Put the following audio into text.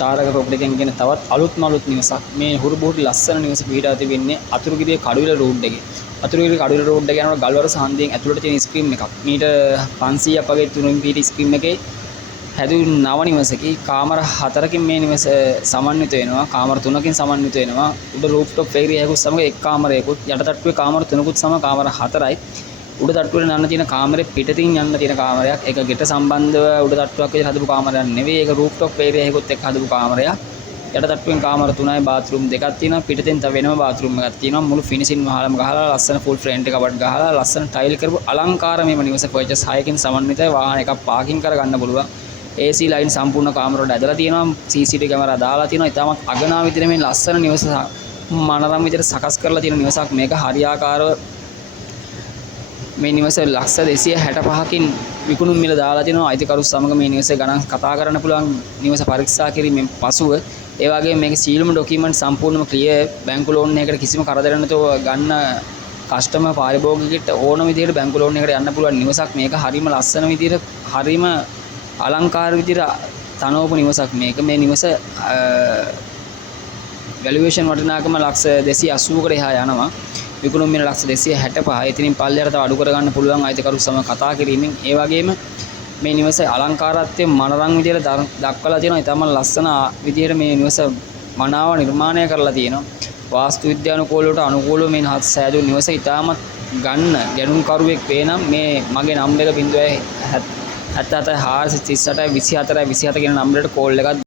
තාරක property එකෙන් ගෙන තවත් අලුත් නිවසක්. මේ හුරු බොහොම ලස්සන නිවස පිහිටා තිබෙන්නේ අතුරුගිරිය කඩුවිල රෝඩ් එකේ. අතුරුගිරිය කඩුවිල රෝඩ් එක යනකොට ගල්වරස හන්දියෙන් ඇතුළට තියෙන ස්ක්‍රීම් එකක්. මීටර් 500ක් වගේ තුනින් පිහිටි ස්ක්‍රීම් එකේ හැදුණු නව නිවසකි. කාමර 4කින් මේ නිවස සමන්විත වෙනවා. කාමර 3කින් සමන්විත වෙනවා. උඩ රූෆ්ටොප් ඒරියා එකකුත් සමග එක් කාමරයකුත් යට තට්ටුවේ කාමර 3කුත් සමග කාමර 4යි. උඩ තට්ටුවේ යන්න තියෙන කාමරේ පිටතින් යන්න තියෙන කාමරයක්. ඒක ගෙට සම්බන්ධව උඩ තට්ටුවක් විදිහට හදපු කාමරයක් නෙවෙයි. ඒක රූෆ්ටොප් ඒරියා එකකුත් එක්ක හදපු කාමරයක්. යට තට්ටුවෙන් කාමර 3යි බාත්රූම් දෙකක් තියෙනවා. පිටතින් තව වෙනම බාත්රූම් එකක් තියෙනවා. මුළු ෆිනිෂින් වහලම ගහලා ලස්සන ෆුල් ෆ්‍රන්ට් එක කබඩ් ගහලා ලස්සන ටයිල් කරපු අලංකාර මේව නිවස පර්චේස් 6කින් සමන්විතයි. වාහන එකක් පාකින් කරගන්න පුළුවන්. AC ලයින් සම්පූර්ණ කාමර වලට ඇදලා තියෙනවා. CCTV කැමරා දාලා තියෙනවා. ඉතාමත් අගනා විදිහට මේ ලස්සන නිවස මනරම් විදිහට සකස් කරලා තියෙන නිවසක්. මේක හරියාකාරව මේ නිවස ලක්ෂ 265කින් විකුණුම් මිල දාලා තිනවා. අයිතිකරු සමග මේ නිවස ගණන් කතා කරන්න පුළුවන්. නිවස පරීක්ෂා කිරීමෙන් පසුව ඒ වගේම මේකේ සීලම ඩොකියුමන්ට් සම්පූර්ණයෙන්ම ක්ලියර්. බැංකු ලෝන් එකකට කිසිම කරදරයක් නැතුව ගන්න කස්ටමර් පාරිභෝගිකයෙක්ට ඕන විදිහට බැංකු ලෝන් එකකට යන්න පුළුවන් නිවසක්. මේක හරිම ලස්සන විදිහට හරිම අලංකාර විදිහට තනවපු නිවසක්. මේ නිවස වැලුවේෂන් වටිනාකම ලක්ෂ 280කට එහා යනවා. විකුණුම් මිල ලක්ෂ 265. එතනින් පල්ලෙහාට තව අඩු කරගන්න පුළුවන් අයිතිකරු සමග කතා කිරීමෙන්. ඒ වගේම මේ නිවසේ අලංකාරත්වයේ මනරම් විදියට දක්වලා තියෙනවා. ඊටම ලස්සන විදියට මේ නිවස මනාව නිර්මාණය කරලා තියෙනවා. වාස්තු විද්‍යානුකූලවට අනුකූලව මේ සෑදුණු නිවස ඊටමත් ගන්න ගැනුම් කරුවෙක් වේ නම් මේ මගේ නම්බර එක 077 438 24 27 කියන නම්බරයට කෝල් එකක්